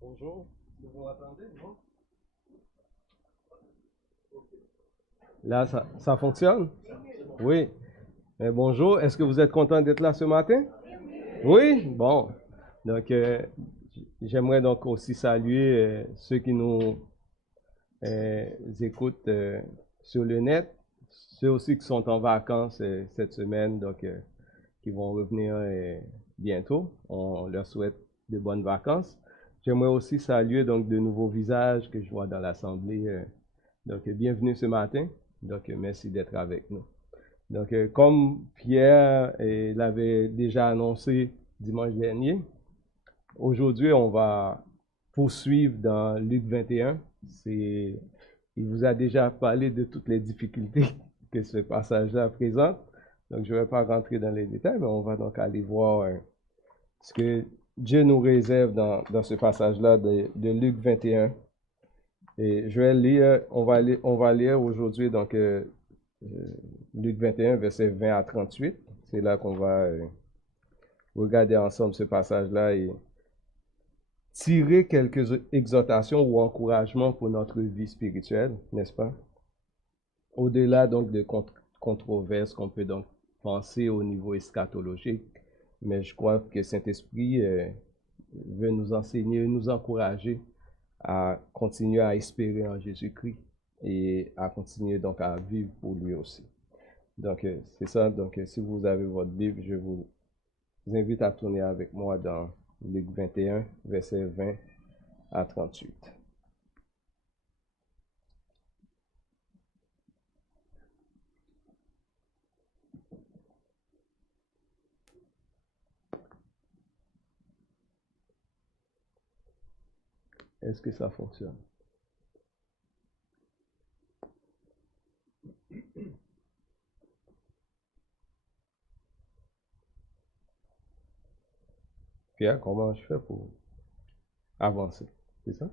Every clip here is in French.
Bonjour, vous m'entendez, non? Là, ça fonctionne? Oui. Bonjour, est-ce que vous êtes content d'être là ce matin? Oui? Bon. Donc, j'aimerais donc aussi saluer ceux qui nous écoutent sur le net, ceux aussi qui sont en vacances cette semaine, donc qui vont revenir bientôt. On leur souhaite de bonnes vacances. J'aimerais aussi saluer donc de nouveaux visages que je vois dans l'assemblée. Donc, bienvenue ce matin. Donc, merci d'être avec nous. Donc, comme Pierre l'avait déjà annoncé dimanche dernier, aujourd'hui, on va poursuivre dans Luc 21. Il vous a déjà parlé de toutes les difficultés que ce passage-là présente. Donc, je ne vais pas rentrer dans les détails, mais on va donc aller voir ce que Dieu nous réserve dans ce passage-là de Luc 21. Et je vais lire, on va lire aujourd'hui donc Luc 21, verset 20 à 38. C'est là qu'on va regarder ensemble ce passage-là et tirer quelques exhortations ou encouragements pour notre vie spirituelle, n'est-ce pas? Au-delà donc de controverses qu'on peut donc penser au niveau eschatologique, mais je crois que Saint-Esprit veut nous enseigner, nous encourager à continuer à espérer en Jésus-Christ et à continuer donc à vivre pour lui aussi. Donc, c'est ça. Donc, si vous avez votre Bible, je vous invite à tourner avec moi dans Luc 21, verset 20 à 38. Est-ce que ça fonctionne? Pierre, comment je fais pour avancer? C'est ça?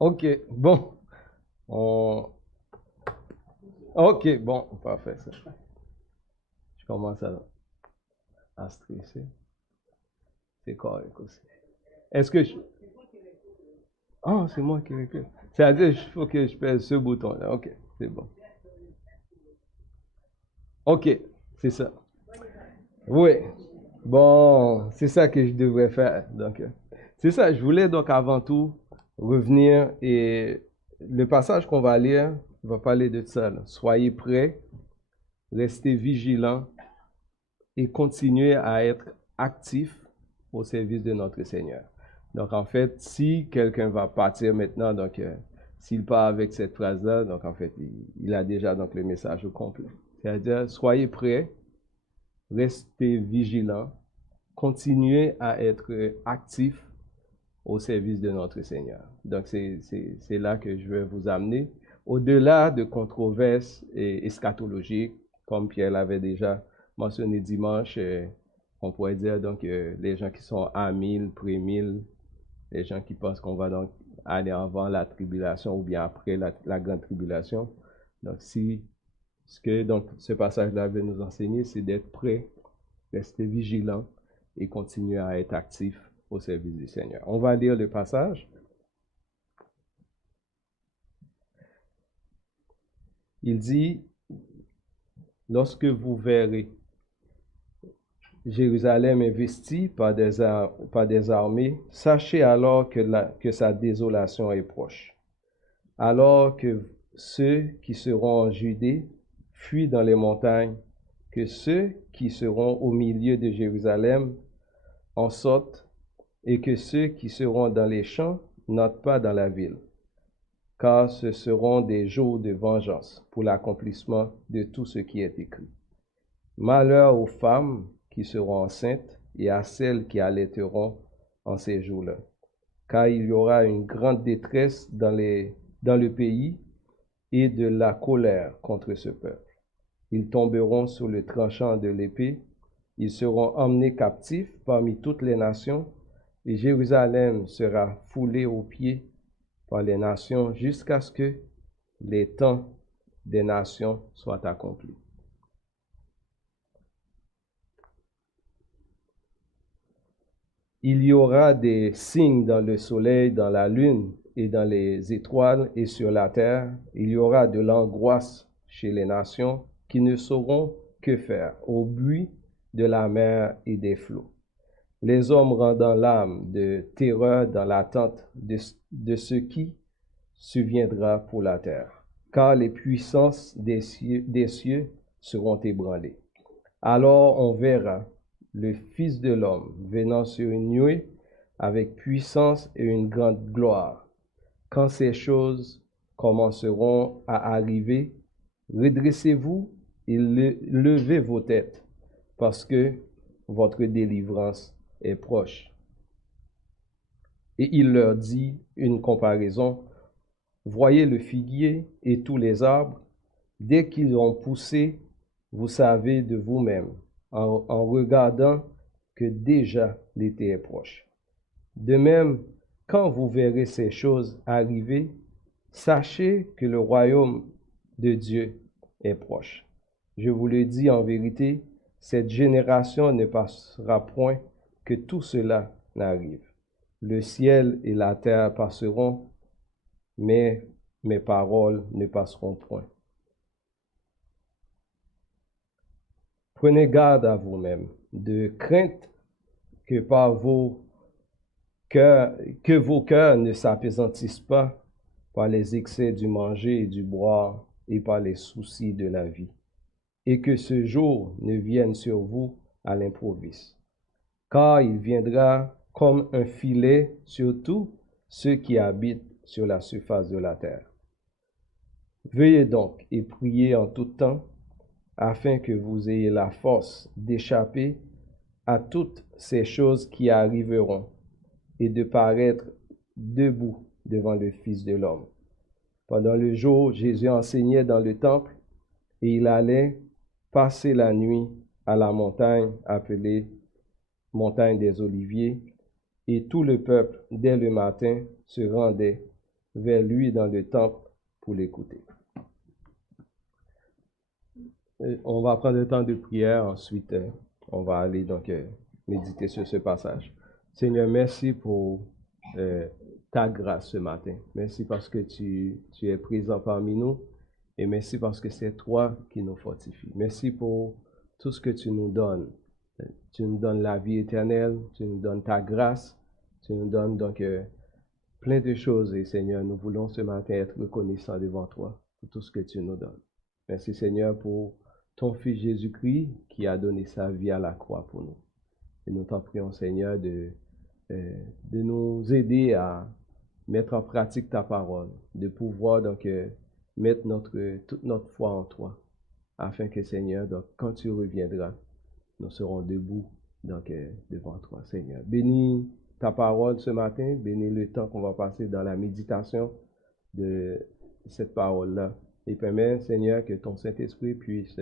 OK, bon. On... OK, bon, parfait. Ça. Je commence à stresser. C'est correct aussi. Est-ce que je... Ah, c'est moi qui réclame. C'est-à-dire, il faut que je pèse ce bouton-là. OK, c'est bon. OK, c'est ça. Oui. Bon, c'est ça que je devrais faire. Donc, c'est ça. Je voulais donc avant tout revenir et le passage qu'on va lire va parler de ça. Là. Soyez prêts, restez vigilants et continuez à être actifs au service de notre Seigneur. Donc, en fait, si quelqu'un va partir maintenant, donc, s'il part avec cette phrase-là, donc, en fait, il a déjà donc le message au complet. C'est-à-dire, soyez prêts, restez vigilants, continuez à être actifs au service de notre Seigneur. Donc, c'est là que je vais vous amener. Au-delà de controverses eschatologiques, comme Pierre l'avait déjà mentionné dimanche, on pourrait dire donc les gens qui sont à 1000, pré-1000, les gens qui pensent qu'on va donc aller avant la tribulation ou bien après la grande tribulation. Donc, si ce que donc ce passage-là veut nous enseigner, c'est d'être prêt, rester vigilant et continuer à être actif au service du Seigneur. On va lire le passage. Il dit, lorsque vous verrez Jérusalem investie par des armées, sachez alors que sa désolation est proche. Alors que ceux qui seront en Judée fuient dans les montagnes, que ceux qui seront au milieu de Jérusalem en sortent, et que ceux qui seront dans les champs n'entrent pas dans la ville, car ce seront des jours de vengeance pour l'accomplissement de tout ce qui est écrit. Malheur aux femmes qui seront enceintes et à celles qui allaiteront en ces jours-là, car il y aura une grande détresse dans le pays et de la colère contre ce peuple. Ils tomberont sur le tranchant de l'épée, ils seront emmenés captifs parmi toutes les nations, et Jérusalem sera foulée aux pieds par les nations jusqu'à ce que les temps des nations soient accomplis. Il y aura des signes dans le soleil, dans la lune et dans les étoiles et sur la terre. Il y aura de l'angoisse chez les nations qui ne sauront que faire au bruit de la mer et des flots. Les hommes rendant l'âme de terreur dans l'attente de ce qui surviendra pour la terre, car les puissances des cieux seront ébranlées. Alors on verra le Fils de l'homme venant sur une nuée avec puissance et une grande gloire. Quand ces choses commenceront à arriver, redressez-vous et levez vos têtes, parce que votre délivrance est proche. Et il leur dit une comparaison. Voyez le figuier et tous les arbres, dès qu'ils ont poussé, vous savez de vous-même, en regardant que déjà l'été est proche. De même, quand vous verrez ces choses arriver, sachez que le royaume de Dieu est proche. Je vous le dis en vérité, cette génération ne passera point que tout cela n'arrive. Le ciel et la terre passeront, mais mes paroles ne passeront point. Prenez garde à vous-même, de crainte que vos cœurs ne s'apaisantissent pas par les excès du manger et du boire et par les soucis de la vie, et que ce jour ne vienne sur vous à l'improviste, car il viendra comme un filet sur tous ceux qui habitent sur la surface de la terre. Veuillez donc et priez en tout temps, afin que vous ayez la force d'échapper à toutes ces choses qui arriveront et de paraître debout devant le Fils de l'homme. Pendant le jour, Jésus enseignait dans le temple et il allait passer la nuit à la montagne appelée montagne des Oliviers, et tout le peuple, dès le matin, se rendait vers lui dans le temple pour l'écouter. On va prendre le temps de prière, ensuite on va aller donc méditer sur ce passage. Seigneur, merci pour ta grâce ce matin. Merci parce que tu es présent parmi nous et merci parce que c'est toi qui nous fortifie. Merci pour tout ce que tu nous donnes. Tu nous donnes la vie éternelle, tu nous donnes ta grâce, tu nous donnes donc plein de choses et Seigneur, nous voulons ce matin être reconnaissants devant toi pour tout ce que tu nous donnes. Merci Seigneur pour ton Fils Jésus-Christ qui a donné sa vie à la croix pour nous. Et nous t'en prions, Seigneur, de nous aider à mettre en pratique ta parole, de pouvoir donc mettre toute notre foi en toi, afin que, Seigneur, donc, quand tu reviendras, nous serons debout donc, devant toi, Seigneur. Bénis ta parole ce matin, bénis le temps qu'on va passer dans la méditation de cette parole-là. Et permets, Seigneur, que ton Saint-Esprit puisse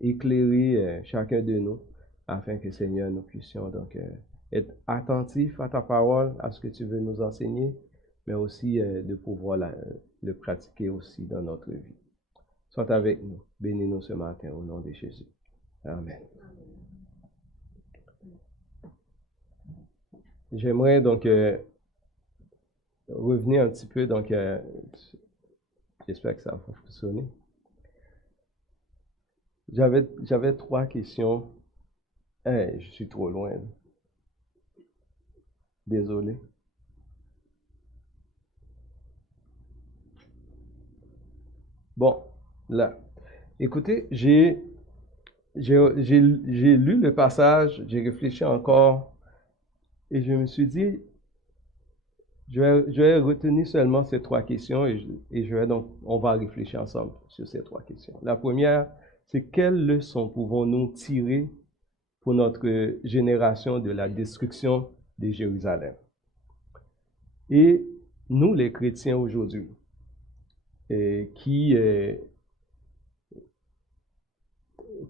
éclairer chacun de nous, afin que, Seigneur, nous puissions donc être attentifs à ta parole, à ce que tu veux nous enseigner, mais aussi de pouvoir le pratiquer aussi dans notre vie. Sois avec nous. Bénis-nous ce matin au nom de Jésus. Amen. J'aimerais donc revenir un petit peu, donc j'espère que ça va fonctionner. J'avais 3 questions. Je suis trop loin. Désolé. Bon, là. Écoutez, j'ai lu le passage, j'ai réfléchi encore et je me suis dit, je vais retenir seulement ces 3 questions et on va réfléchir ensemble sur ces 3 questions. La première, c'est quelles leçons pouvons-nous tirer pour notre génération de la destruction de Jérusalem? Et nous, les chrétiens aujourd'hui,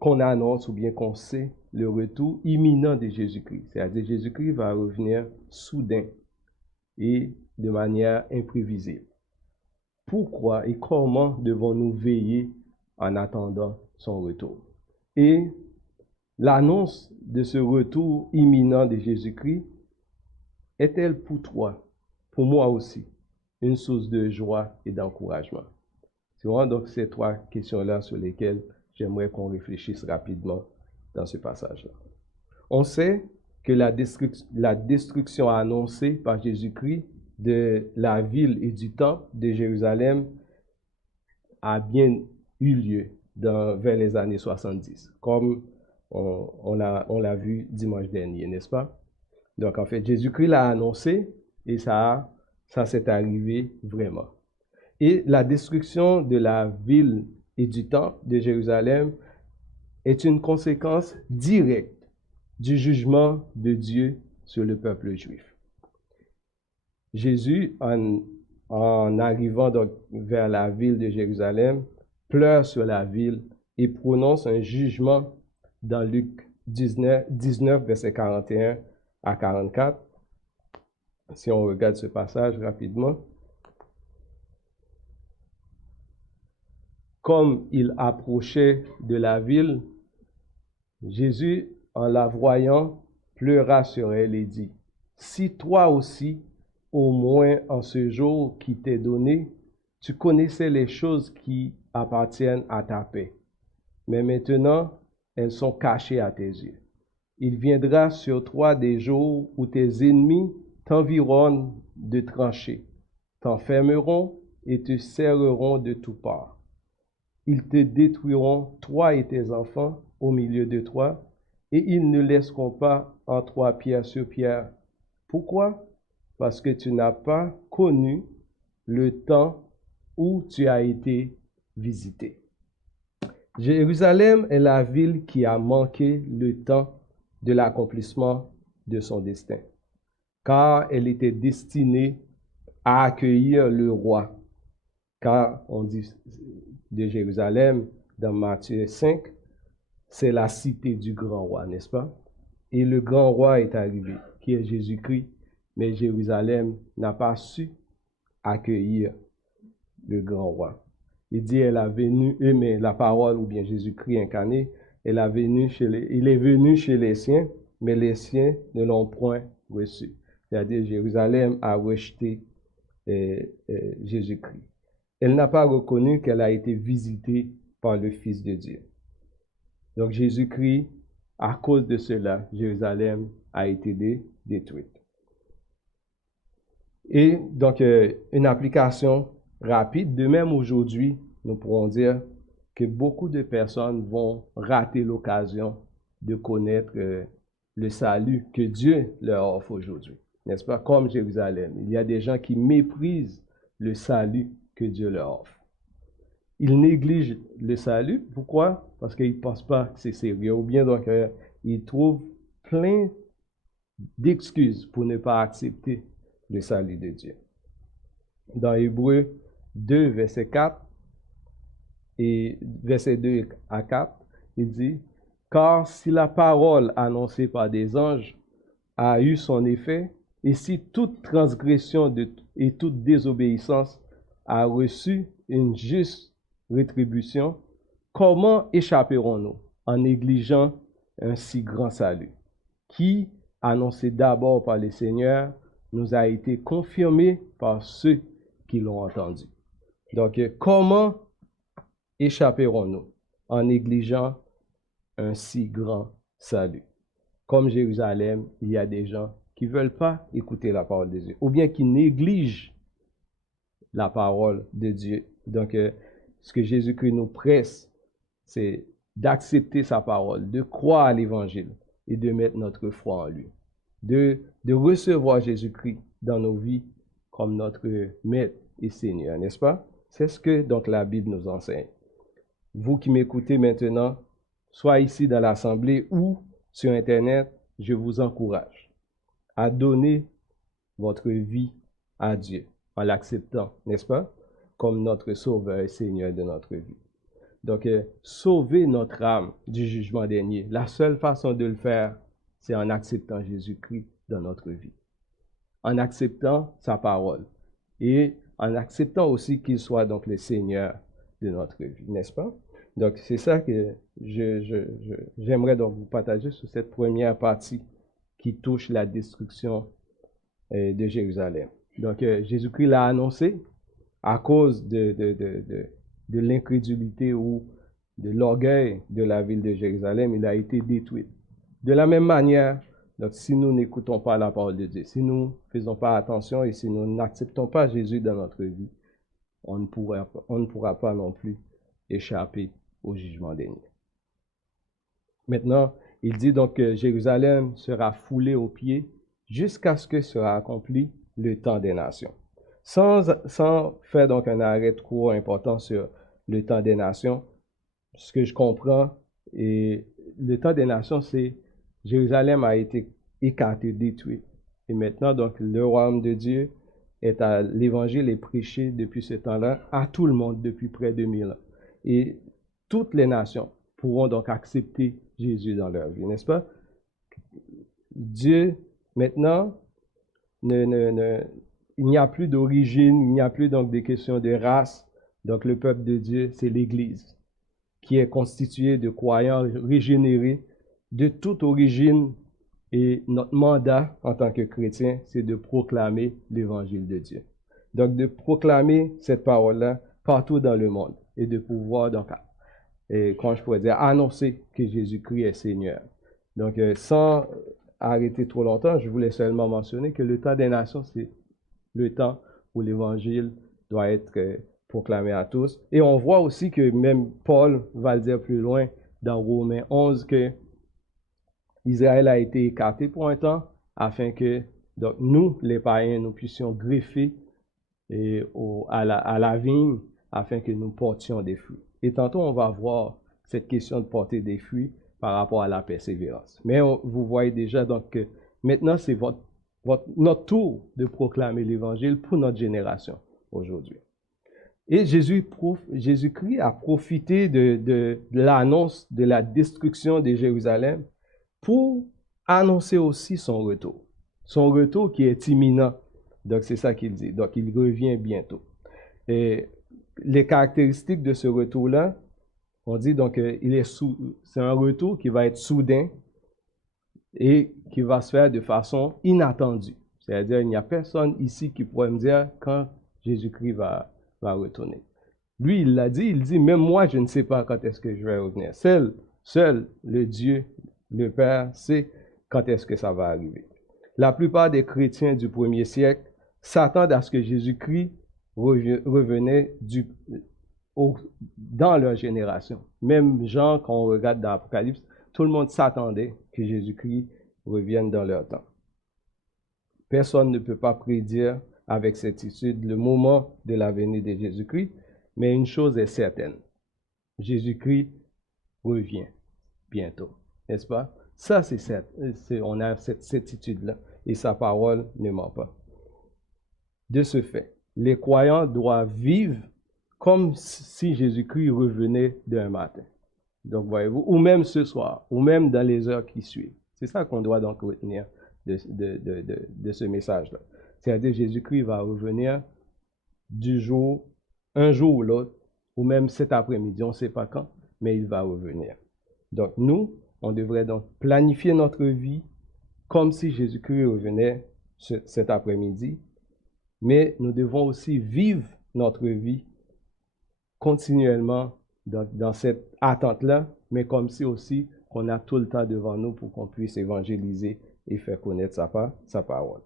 qu'on annonce ou bien qu'on sait le retour imminent de Jésus-Christ. C'est-à-dire Jésus-Christ va revenir soudain et de manière imprévisible. Pourquoi et comment devons-nous veiller en attendant son retour? Et l'annonce de ce retour imminent de Jésus-Christ est-elle pour toi, pour moi aussi, une source de joie et d'encouragement? C'est vraiment donc ces trois questions-là sur lesquelles j'aimerais qu'on réfléchisse rapidement dans ce passage-là. On sait que la destruction annoncée par Jésus-Christ de la ville et du temple de Jérusalem a bien eu lieu vers les années 70, comme on l'a vu dimanche dernier, n'est-ce pas? Donc, en fait, Jésus-Christ l'a annoncé et ça s'est arrivé vraiment. Et la destruction de la ville et du temple de Jérusalem est une conséquence directe du jugement de Dieu sur le peuple juif. Jésus, en arrivant donc vers la ville de Jérusalem, pleure sur la ville et prononce un jugement dans Luc 19 versets 41 à 44. Si on regarde ce passage rapidement. Comme il approchait de la ville, Jésus, en la voyant, pleura sur elle et dit, « Si toi aussi, au moins en ce jour qui t'est donné, tu connaissais les choses qui appartiennent à ta paix, mais maintenant elles sont cachées à tes yeux. Il viendra sur toi des jours où tes ennemis t'environnent de tranchées, t'enfermeront et te serreront de toutes parts. Ils te détruiront, toi et tes enfants, au milieu de toi, et ils ne laisseront pas en toi pierre sur pierre. Pourquoi? Parce que tu n'as pas connu le temps où tu as été visité. Jérusalem est la ville qui a manqué le temps de l'accomplissement de son destin, car elle était destinée à accueillir le roi. Car on dit de Jérusalem dans Matthieu 5, c'est la cité du grand roi, n'est-ce pas? Et le grand roi est arrivé, qui est Jésus-Christ, mais Jérusalem n'a pas su accueillir le grand roi. Il dit, elle a venu, mais la parole, ou bien Jésus-Christ incarné, il est venu chez les siens, mais les siens ne l'ont point reçu. C'est-à-dire, Jérusalem a rejeté Jésus-Christ. Elle n'a pas reconnu qu'elle a été visitée par le Fils de Dieu. Donc Jésus-Christ, à cause de cela, Jérusalem a été détruite. Et donc, une application rapide, de même aujourd'hui, nous pourrons dire que beaucoup de personnes vont rater l'occasion de connaître le salut que Dieu leur offre aujourd'hui, n'est-ce pas? Comme Jérusalem, il y a des gens qui méprisent le salut que Dieu leur offre. Ils négligent le salut. Pourquoi? Parce qu'ils ne pensent pas que c'est sérieux. Ou bien donc, ils trouvent plein d'excuses pour ne pas accepter le salut de Dieu. Dans Hébreux 2, verset 4, et verset 2 à 4, il dit, « Car si la parole annoncée par des anges a eu son effet, et si toute transgression et toute désobéissance a reçu une juste rétribution, comment échapperons-nous en négligeant un si grand salut, qui, annoncé d'abord par le Seigneur, nous a été confirmé par ceux qui l'ont entendu. » Donc, comment échapperons-nous en négligeant un si grand salut? Comme Jérusalem, il y a des gens qui ne veulent pas écouter la parole de Dieu, ou bien qui négligent la parole de Dieu. Donc, ce que Jésus-Christ nous presse, c'est d'accepter sa parole, de croire à l'Évangile et de mettre notre foi en lui, de recevoir Jésus-Christ dans nos vies comme notre Maître et Seigneur, n'est-ce pas? C'est ce que donc la Bible nous enseigne. Vous qui m'écoutez maintenant, soit ici dans l'Assemblée ou sur Internet, je vous encourage à donner votre vie à Dieu en l'acceptant, n'est-ce pas, comme notre Sauveur et Seigneur de notre vie. Donc, sauver notre âme du jugement dernier, la seule façon de le faire, c'est en acceptant Jésus-Christ dans notre vie, en acceptant sa parole et en acceptant aussi qu'il soit donc le Seigneur de notre vie, n'est-ce pas? Donc, c'est ça que j'aimerais donc vous partager sur cette première partie qui touche la destruction de Jérusalem. Donc, Jésus-Christ l'a annoncé à cause de l'incrédulité ou de l'orgueil de la ville de Jérusalem. Il a été détruit. De la même manière, donc, si nous n'écoutons pas la parole de Dieu, si nous ne faisons pas attention et si nous n'acceptons pas Jésus dans notre vie, on ne pourra pas non plus échapper au jugement dernier. Maintenant, il dit donc que Jérusalem sera foulée aux pieds jusqu'à ce que sera accompli le temps des nations. Sans faire donc un arrêt trop important sur le temps des nations, ce que je comprends, et le temps des nations, c'est Jérusalem a été écarté, détruit. Et maintenant, donc, le royaume de Dieu est à l'évangile est prêché depuis ce temps-là à tout le monde depuis près de 1000 ans. Et toutes les nations pourront donc accepter Jésus dans leur vie, n'est-ce pas? Dieu, maintenant, il n'y a plus d'origine, il n'y a plus donc des questions de race. Donc le peuple de Dieu, c'est l'Église, qui est constituée de croyants régénérés de toute origine. Et notre mandat en tant que chrétien, c'est de proclamer l'Évangile de Dieu. Donc de proclamer cette parole-là partout dans le monde et de pouvoir, donc, quand je pourrais dire, annoncer que Jésus-Christ est Seigneur. Donc sans arrêter trop longtemps, je voulais seulement mentionner que le temps des nations, c'est le temps où l'Évangile doit être proclamé à tous. Et on voit aussi que même Paul va le dire plus loin dans Romains 11 que Israël a été écarté pour un temps afin que donc, nous, les païens, nous puissions greffer à la vigne afin que nous portions des fruits. Et tantôt, on va voir cette question de porter des fruits par rapport à la persévérance. Mais vous voyez déjà donc que maintenant, c'est notre tour de proclamer l'Évangile pour notre génération aujourd'hui. Et Jésus-Christ a profité de l'annonce de la destruction de Jérusalem pour annoncer aussi son retour. Son retour qui est imminent. Donc, c'est ça qu'il dit. Donc, il revient bientôt. Et les caractéristiques de ce retour-là, on dit donc c'est un retour qui va être soudain et qui va se faire de façon inattendue. C'est-à-dire, il n'y a personne ici qui pourrait me dire quand Jésus-Christ va retourner. Lui, il l'a dit, il dit, même moi, je ne sais pas quand est-ce que je vais revenir. Seul le Dieu, le Père, sait quand est-ce que ça va arriver. La plupart des chrétiens du 1er siècle s'attendent à ce que Jésus-Christ revenait dans leur génération. Même Jean, quand on regarde dans l'Apocalypse, tout le monde s'attendait que Jésus-Christ revienne dans leur temps. Personne ne peut pas prédire avec certitude le moment de la venue de Jésus-Christ, mais une chose est certaine, Jésus-Christ revient bientôt, n'est-ce pas? Ça, c'est certain. On a cette certitude-là et sa parole ne ment pas. De ce fait, les croyants doivent vivre comme si Jésus-Christ revenait d'un matin. Donc, voyez-vous, ou même ce soir, ou même dans les heures qui suivent. C'est ça qu'on doit donc retenir de ce message-là. C'est-à-dire, Jésus-Christ va revenir un jour ou l'autre, ou même cet après-midi, on ne sait pas quand, mais il va revenir. Donc, nous, on devrait donc planifier notre vie comme si Jésus-Christ revenait cet après-midi, mais nous devons aussi vivre notre vie continuellement dans cette attente-là, mais comme si aussi qu'on a tout le temps devant nous pour qu'on puisse évangéliser et faire connaître sa parole.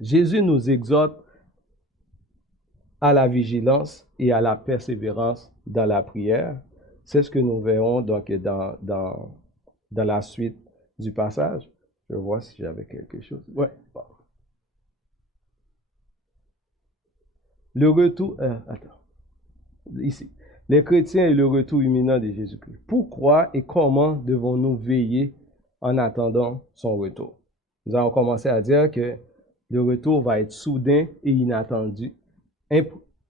Jésus nous exhorte à la vigilance et à la persévérance dans la prière. C'est ce que nous verrons donc dans la suite du passage. Je vais voir si j'avais quelque chose. Ouais. Bon. Le retour, ici. Les chrétiens et le retour imminent de Jésus-Christ. Pourquoi et comment devons-nous veiller en attendant son retour? Nous allons commencer à dire que le retour va être soudain et inattendu,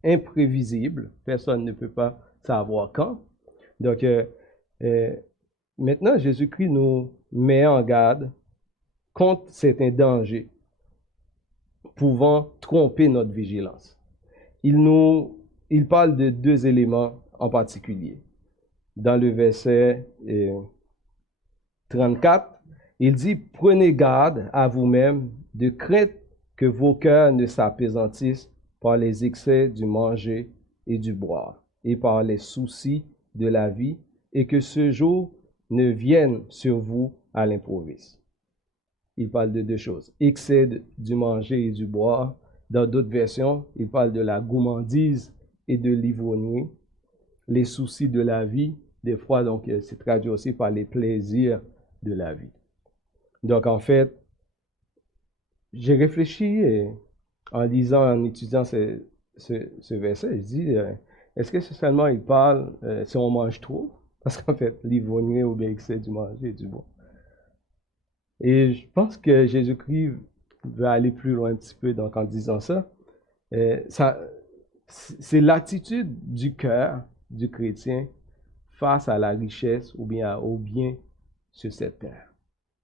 imprévisible. Personne ne peut pas savoir quand. Donc, maintenant, Jésus-Christ nous met en garde contre certains dangers pouvant tromper notre vigilance. Il parle de deux éléments en particulier. Dans le verset 34, il dit « Prenez garde à vous-même de crainte que vos cœurs ne s'apaisantissent par les excès du manger et du boire, et par les soucis de la vie, et que ce jour ne vienne sur vous à l'improviste. Il parle de deux choses, excès du manger et du boire. Dans d'autres versions, il parle de la gourmandise et de l'ivrognerie, les soucis de la vie. Des fois, donc, c'est traduit aussi par les plaisirs de la vie. Donc, en fait, j'ai réfléchi en lisant, en étudiant ce verset, je dis, est-ce que seulement il parle si on mange trop? Parce qu'en fait, l'ivrognerie ou bien excès du manger et du boire. Et je pense que Jésus-Christ veut aller plus loin un petit peu donc, en disant ça. C'est l'attitude du cœur du chrétien face à la richesse ou bien au bien sur cette terre.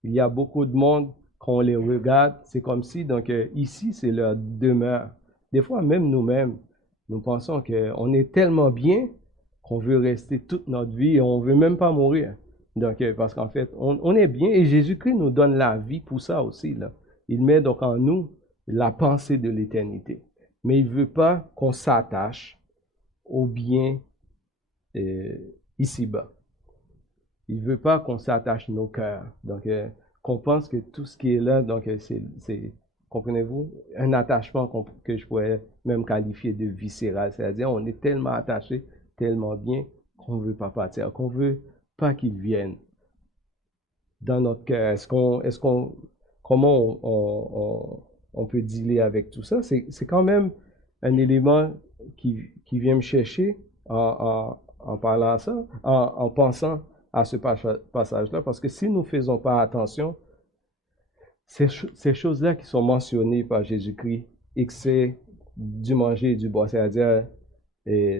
Il y a beaucoup de monde, quand on les regarde, c'est comme si, donc ici, c'est leur demeure. Des fois, même nous-mêmes, nous pensons qu'on est tellement bien qu'on veut rester toute notre vie et on ne veut même pas mourir. Donc, parce qu'en fait, on est bien et Jésus-Christ nous donne la vie pour ça aussi. Là. Il met donc en nous la pensée de l'éternité. Mais il ne veut pas qu'on s'attache au bien ici-bas. Il ne veut pas qu'on s'attache nos cœurs. Donc, qu'on pense que tout ce qui est là, donc c'est comprenez-vous, un attachement que je pourrais même qualifier de viscéral. C'est-à-dire, on est tellement attaché, tellement bien, qu'on ne veut pas partir, qu'on ne veut pas qu'il vienne dans notre cœur. Comment on peut dealer avec tout ça? C'est quand même un élément qui vient me chercher en parlant ça, en pensant à ce passage-là, parce que si nous ne faisons pas attention, ces choses-là qui sont mentionnées par Jésus-Christ, excès du manger et du boire, c'est-à-dire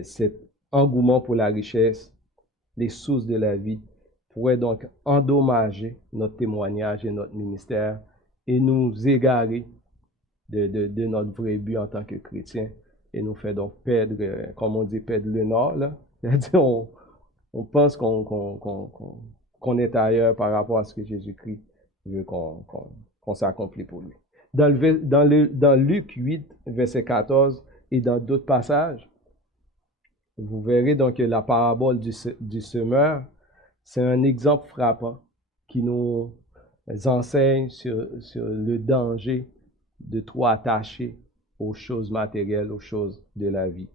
cet engouement pour la richesse, les sources de la vie, pourraient donc endommager notre témoignage et notre ministère et nous égarer de notre vrai but en tant que chrétien et nous faire donc perdre, comme on dit, perdre le nord, là. C'est-à-dire, on pense qu'on est ailleurs par rapport à ce que Jésus-Christ veut qu'on s'accomplit pour lui. Dans Luc 8, verset 14, et dans d'autres passages, vous verrez donc que la parabole du semeur, c'est un exemple frappant qui nous enseigne sur le danger de trop attacher aux choses matérielles, aux choses de la vie.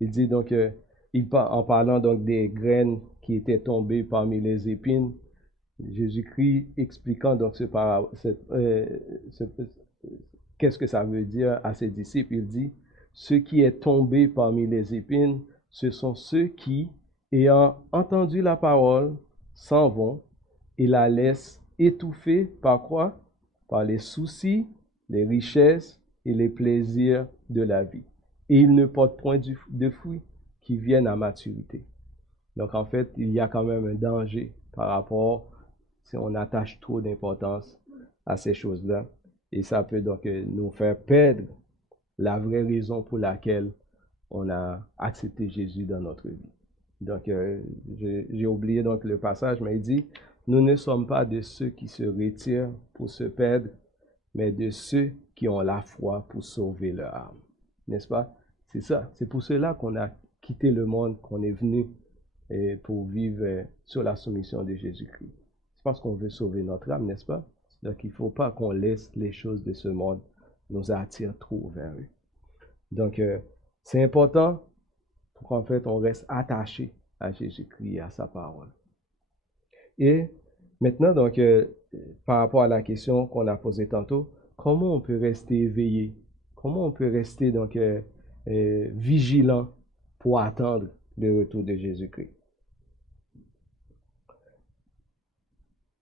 Il dit donc, en parlant donc des graines qui étaient tombées parmi les épines, Jésus-Christ expliquant donc qu'est-ce que ça veut dire à ses disciples, il dit, ce qui est tombé parmi les épines, ce sont ceux qui, ayant entendu la parole, s'en vont et la laissent étouffer par quoi? Par les soucis, les richesses et les plaisirs de la vie. Et ils ne portent point de fruits qui viennent à maturité. Donc en fait, il y a quand même un danger par rapport si on attache trop d'importance à ces choses-là. Et ça peut donc nous faire perdre la vraie raison pour laquelle on a accepté Jésus dans notre vie. Donc, j'ai oublié donc le passage, mais il dit, nous ne sommes pas de ceux qui se retirent pour se perdre, mais de ceux qui ont la foi pour sauver leur âme. N'est-ce pas? C'est ça. C'est pour cela qu'on a quitté le monde, qu'on est venu pour vivre sur la soumission de Jésus-Christ. C'est parce qu'on veut sauver notre âme, n'est-ce pas? Donc, il ne faut pas qu'on laisse les choses de ce monde nous attirer trop vers eux. Donc, c'est important pour qu'en fait, on reste attaché à Jésus-Christ et à sa parole. Et maintenant, donc, par rapport à la question qu'on a posée tantôt, comment on peut rester éveillé? Comment on peut rester donc vigilant pour attendre le retour de Jésus-Christ?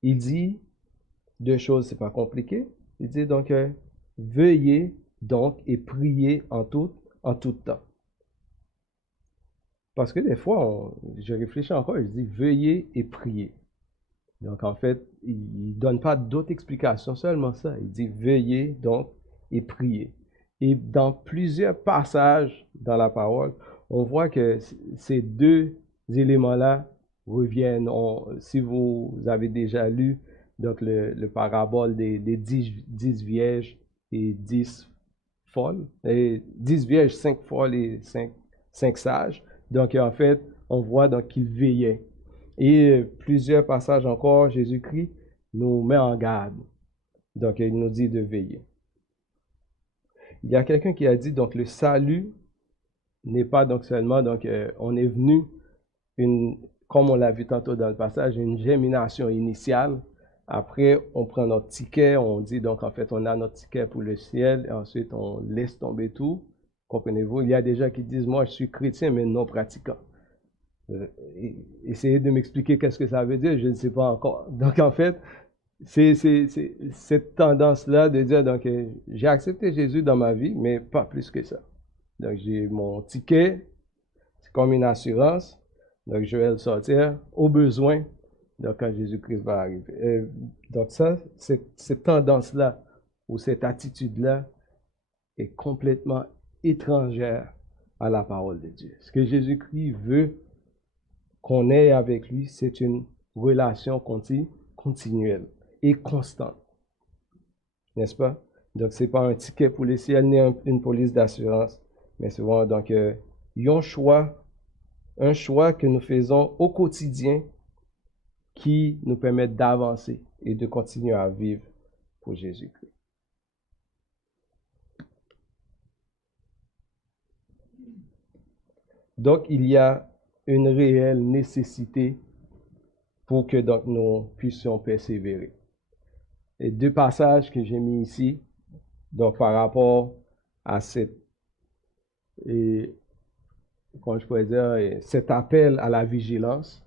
Il dit deux choses, c'est pas compliqué. Il dit donc, veuillez donc et priez en tout temps. Parce que des fois, je réfléchis encore, je dis veuillez et priez. Donc en fait, il ne donne pas d'autres explications, seulement ça. Il dit veuillez donc et priez. Et dans plusieurs passages dans la parole, on voit que ces deux éléments-là reviennent. Si vous avez déjà lu donc le parabole des 10 vierges et 10 folles, et 10 vierges, 5 folles et 5 sages. Donc, en fait, on voit donc qu'il veillait. Et plusieurs passages encore, Jésus-Christ nous met en garde. Donc, il nous dit de veiller. Il y a quelqu'un qui a dit, donc, le salut n'est pas donc seulement, donc, on est venu, comme on l'a vu tantôt dans le passage, une germination initiale. Après, on prend notre ticket, on dit, donc, en fait, on a notre ticket pour le ciel, et ensuite, on laisse tomber tout. Comprenez-vous? Il y a des gens qui disent, moi, je suis chrétien, mais non pratiquant. Essayez de m'expliquer qu'est-ce que ça veut dire, je ne sais pas encore. Donc, en fait, c'est cette tendance-là de dire, donc, j'ai accepté Jésus dans ma vie, mais pas plus que ça. Donc, j'ai mon ticket, c'est comme une assurance, donc je vais le sortir au besoin, donc quand Jésus-Christ va arriver. Donc ça, cette tendance-là, ou cette attitude-là, est complètement étrangère à la parole de Dieu. Ce que Jésus-Christ veut qu'on ait avec lui, c'est une relation continuelle et constante. N'est-ce pas? Donc, ce n'est pas un ticket pour le ciel ni une police d'assurance, mais c'est vraiment donc un choix que nous faisons au quotidien qui nous permet d'avancer et de continuer à vivre pour Jésus-Christ. Donc, il y a une réelle nécessité pour que donc, nous puissions persévérer. Les deux passages que j'ai mis ici, donc par rapport à cette, comment je pourrais dire, cet appel à la vigilance,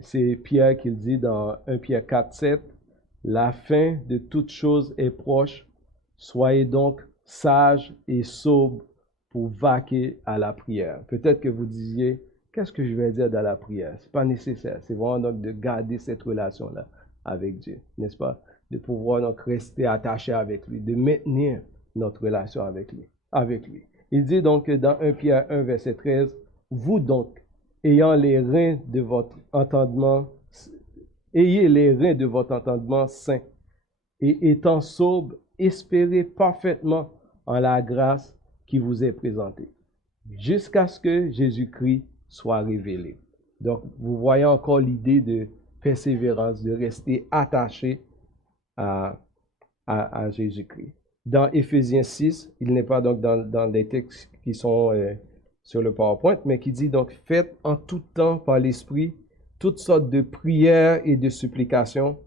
c'est Pierre qui le dit dans 1 Pierre 4, 7, « La fin de toute chose est proche, soyez donc sages et sobres pour vaquer à la prière. » Peut-être que vous disiez, qu'est-ce que je vais dire dans la prière? Ce n'est pas nécessaire, c'est vraiment donc de garder cette relation-là avec Dieu, n'est-ce pas? De pouvoir donc rester attaché avec lui, de maintenir notre relation avec lui. Il dit donc dans 1 Pierre 1, verset 13, « Vous donc, ayant les reins de votre entendement, ayez les reins de votre entendement sains, et étant sobre, espérez parfaitement en la grâce qui vous est présentée, jusqu'à ce que Jésus-Christ soit révélé. » Donc, vous voyez encore l'idée de persévérance, de rester attaché à Jésus-Christ. Dans Éphésiens 6, il n'est pas donc dans les textes qui sont sur le PowerPoint, mais qui dit donc, faites en tout temps par l'Esprit toutes sortes de prières et de supplications.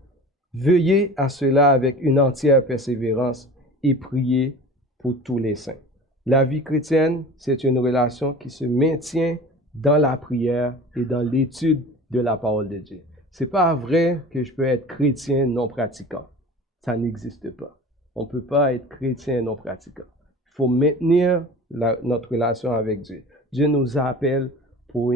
Veuillez à cela avec une entière persévérance et priez pour tous les saints. La vie chrétienne, c'est une relation qui se maintient dans la prière et dans l'étude de la parole de Dieu. C'est pas vrai que je peux être chrétien non pratiquant. Ça n'existe pas. On ne peut pas être chrétien non pratiquant. Il faut maintenir notre relation avec Dieu. Dieu nous appelle pour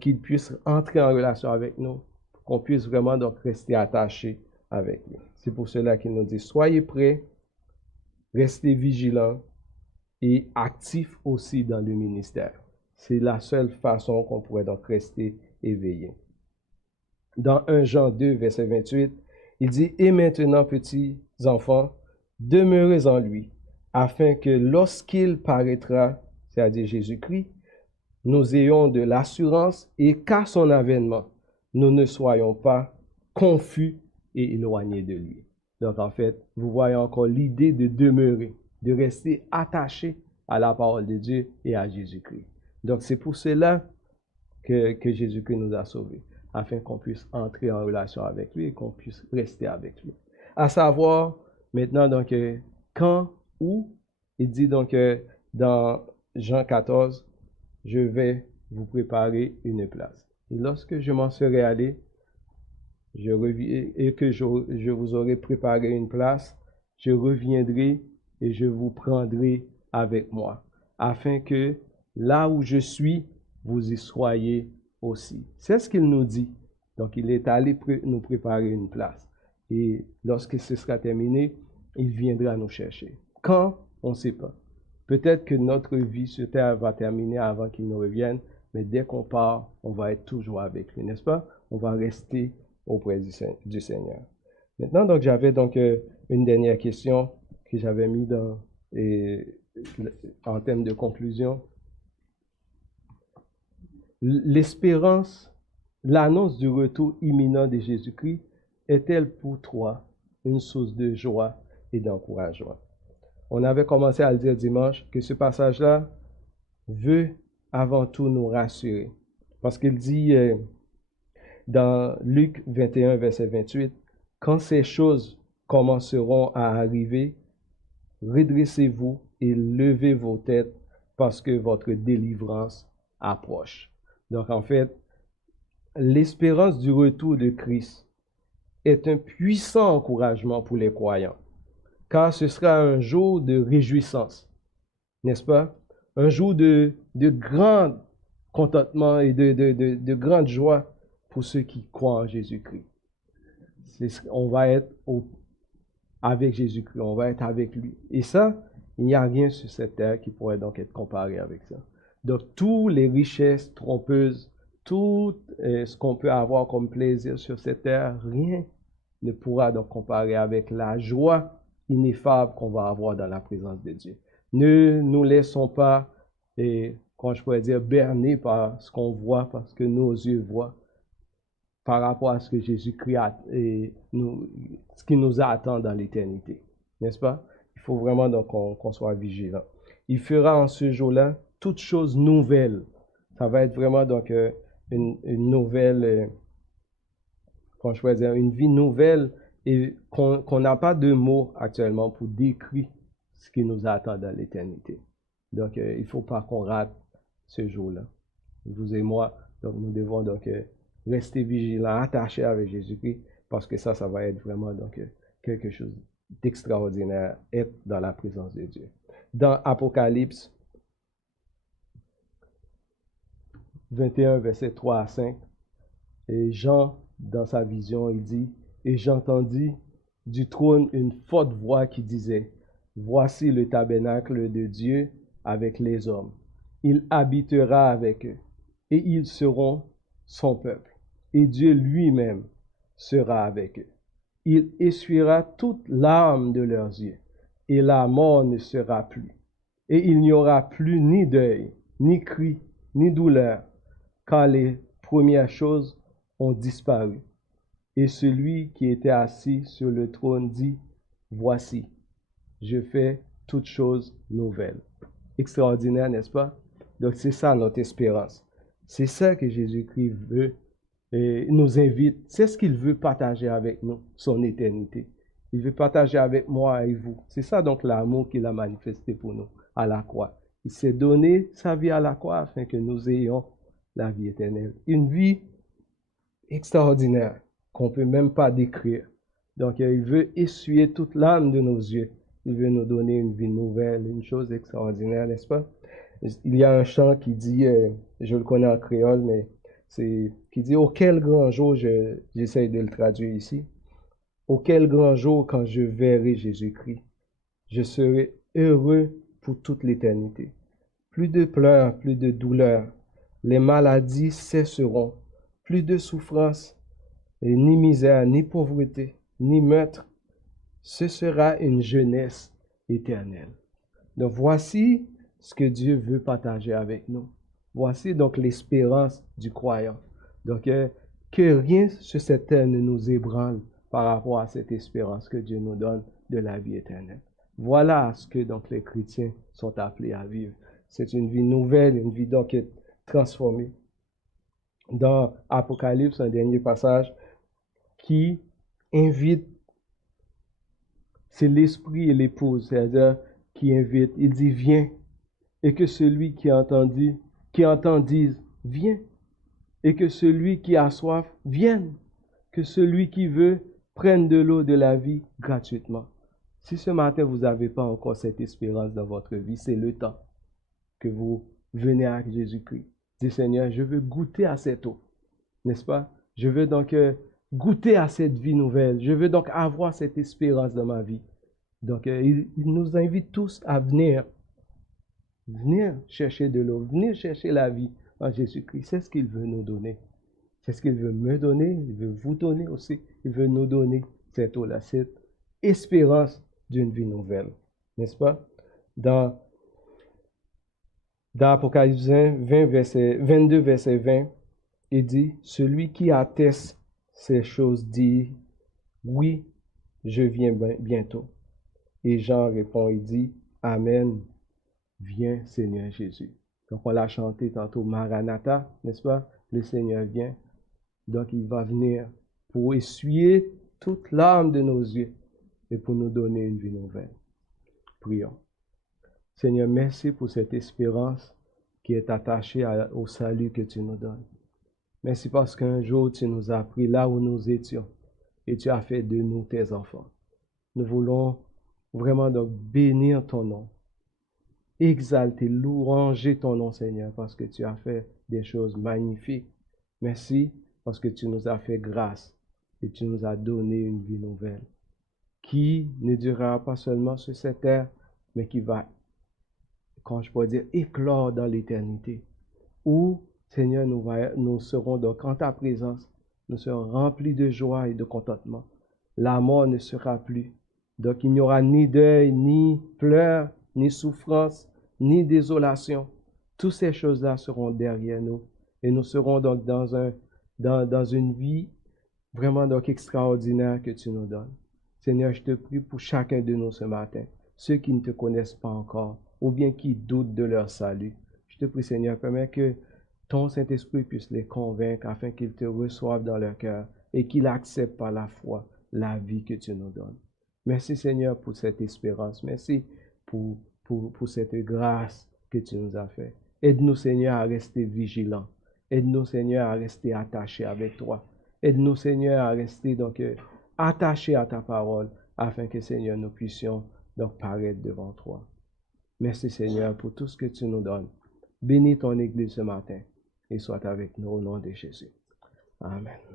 qu'il puisse entrer en relation avec nous, pour qu'on puisse vraiment donc rester attaché avec lui. C'est pour cela qu'il nous dit, soyez prêts, restez vigilants et actifs aussi dans le ministère. C'est la seule façon qu'on pourrait donc rester éveillé. Dans 1 Jean 2, verset 28, il dit, « Et maintenant, petits enfants, demeurez en lui, afin que lorsqu'il paraîtra, c'est-à-dire Jésus-Christ, nous ayons de l'assurance et qu'à son avènement, nous ne soyons pas confus et éloignés de lui. » Donc, en fait, vous voyez encore l'idée de demeurer, de rester attaché à la parole de Dieu et à Jésus-Christ. Donc, c'est pour cela que Jésus-Christ nous a sauvés, afin qu'on puisse entrer en relation avec lui et qu'on puisse rester avec lui. À savoir, maintenant, donc, quand, où, il dit donc dans Jean 14, « Je vais vous préparer une place. Et lorsque je m'en serai allé, je reviens, et que je vous aurai préparé une place, je reviendrai et je vous prendrai avec moi, afin que là où je suis, vous y soyez aussi. » C'est ce qu'il nous dit. Donc, il est allé nous préparer une place. Et lorsque ce sera terminé, il viendra nous chercher. Quand? On ne sait pas. Peut-être que notre vie sur terre va terminer avant qu'il nous revienne, mais dès qu'on part, on va être toujours avec lui, n'est-ce pas? On va rester auprès du Seigneur. Maintenant, donc, j'avais donc une dernière question que j'avais mis et, en termes de conclusion. L'espérance, l'annonce du retour imminent de Jésus-Christ est-elle pour toi une source de joie et d'encouragement? On avait commencé à le dire dimanche que ce passage-là veut avant tout nous rassurer. Parce qu'il dit dans Luc 21, verset 28, quand ces choses commenceront à arriver, redressez-vous et levez vos têtes parce que votre délivrance approche. Donc en fait, l'espérance du retour de Christ est un puissant encouragement pour les croyants, car ce sera un jour de réjouissance, n'est-ce pas? Un jour de grand contentement et de grande joie pour ceux qui croient en Jésus-Christ. On va être avec Jésus-Christ, on va être avec lui. Et ça, il n'y a rien sur cette terre qui pourrait donc être comparé avec ça. Donc, toutes les richesses trompeuses, tout ce qu'on peut avoir comme plaisir sur cette terre, rien ne pourra donc comparer avec la joie ineffable qu'on va avoir dans la présence de Dieu. Ne nous laissons pas, quand je pourrais dire, berner par ce qu'on voit, parce que nos yeux voient, par rapport à ce que Jésus-Christ ce qui nous attend dans l'éternité. N'est-ce pas? Il faut vraiment donc qu'on soit vigilant. Il fera en ce jour-là toutes choses nouvelles. Ça va être vraiment donc une nouvelle, comment je pourrais dire, une vie nouvelle et qu'on n'a pas de mots actuellement pour décrire ce qui nous attend dans l'éternité. Donc, il ne faut pas qu'on rate ce jour-là. Vous et moi, donc nous devons donc rester vigilants, attachés avec Jésus-Christ, parce que ça va être vraiment donc quelque chose d'extraordinaire, être dans la présence de Dieu. Dans Apocalypse 21, versets 3 à 5, et Jean, dans sa vision, il dit, « Et j'entendis du trône une forte voix qui disait, « Voici le tabernacle de Dieu avec les hommes. Il habitera avec eux, et ils seront son peuple. Et Dieu lui-même sera avec eux. Il essuiera toute larme de leurs yeux, et la mort ne sera plus. Et il n'y aura plus ni deuil, ni cri, ni douleur, car les premières choses ont disparu. Et celui qui était assis sur le trône dit, Voici, je fais toutes choses nouvelles. » Extraordinaire, n'est-ce pas? Donc c'est ça notre espérance. C'est ça que Jésus-Christ veut et nous invite. C'est ce qu'il veut partager avec nous, son éternité. Il veut partager avec moi et vous. C'est ça donc l'amour qu'il a manifesté pour nous à la croix. Il s'est donné sa vie à la croix afin que nous ayons la vie éternelle. Une vie extraordinaire qu'on ne peut même pas décrire. Donc il veut essuyer toute l'âme de nos yeux. Il veut nous donner une vie nouvelle, une chose extraordinaire, n'est-ce pas? Il y a un chant qui dit, je le connais en créole, mais qui dit, auquel grand jour, j'essaie de le traduire ici, auquel grand jour quand je verrai Jésus-Christ, je serai heureux pour toute l'éternité. Plus de pleurs, plus de douleurs, les maladies cesseront, plus de souffrance, ni misère, ni pauvreté, ni meurtre. Ce sera une jeunesse éternelle. Donc voici ce que Dieu veut partager avec nous. Voici donc l'espérance du croyant. Donc que rien sur cette terre ne nous ébranle par rapport à cette espérance que Dieu nous donne de la vie éternelle. Voilà ce que donc les chrétiens sont appelés à vivre. C'est une vie nouvelle, une vie donc transformée. Dans Apocalypse, un dernier passage qui invite, c'est l'esprit et l'épouse, c'est-à-dire qui invite. Il dit, viens, et que celui qui entend dise, viens, et que celui qui a soif vienne, que celui qui veut prenne de l'eau de la vie gratuitement. Si ce matin vous n'avez pas encore cette espérance dans votre vie, c'est le temps que vous venez à Jésus-Christ. Dis Seigneur, je veux goûter à cette eau, n'est-ce pas? Je veux donc goûter à cette vie nouvelle. Je veux donc avoir cette espérance dans ma vie. Donc il nous invite tous à venir chercher de l'eau, venir chercher la vie en Jésus-Christ. C'est ce qu'il veut nous donner. C'est ce qu'il veut me donner, il veut vous donner aussi. Il veut nous donner cette eau-là, cette espérance d'une vie nouvelle, n'est-ce pas? Dans Apocalypse 22, verset 20, il dit, celui qui atteste ces choses dit, oui, je viens bientôt. Et Jean répond, il dit, Amen, viens Seigneur Jésus. Donc on l'a chanté tantôt, Maranatha, n'est-ce pas? Le Seigneur vient. Donc il va venir pour essuyer toute larme de nos yeux et pour nous donner une vie nouvelle. Prions. Seigneur, merci pour cette espérance qui est attachée au salut que tu nous donnes. Merci parce qu'un jour tu nous as pris là où nous étions et tu as fait de nous tes enfants. Nous voulons vraiment donc bénir ton nom, exalter, louanger ton nom, Seigneur, parce que tu as fait des choses magnifiques. Merci parce que tu nous as fait grâce et tu nous as donné une vie nouvelle qui ne durera pas seulement sur cette terre, mais qui va, quand je pourrais dire, éclore dans l'éternité. Où, Seigneur, nous serons donc en ta présence, nous serons remplis de joie et de contentement. La mort ne sera plus. Donc il n'y aura ni deuil, ni pleurs, ni souffrance, ni désolation. Toutes ces choses-là seront derrière nous. Et nous serons donc dans une vie vraiment donc extraordinaire que tu nous donnes. Seigneur, je te prie pour chacun de nous ce matin, ceux qui ne te connaissent pas encore, ou bien qui doutent de leur salut. Je te prie, Seigneur, permets que ton Saint-Esprit puisse les convaincre afin qu'ils te reçoivent dans leur cœur et qu'ils acceptent par la foi la vie que tu nous donnes. Merci, Seigneur, pour cette espérance. Merci pour cette grâce que tu nous as fait. Aide-nous, Seigneur, à rester vigilants. Aide-nous, Seigneur, à rester attachés avec toi. Aide-nous, Seigneur, à rester donc attachés à ta parole afin que, Seigneur, nous puissions donc paraître devant toi. Merci, Seigneur, pour tout ce que tu nous donnes. Bénis ton Église ce matin et sois avec nous au nom de Jésus. Amen.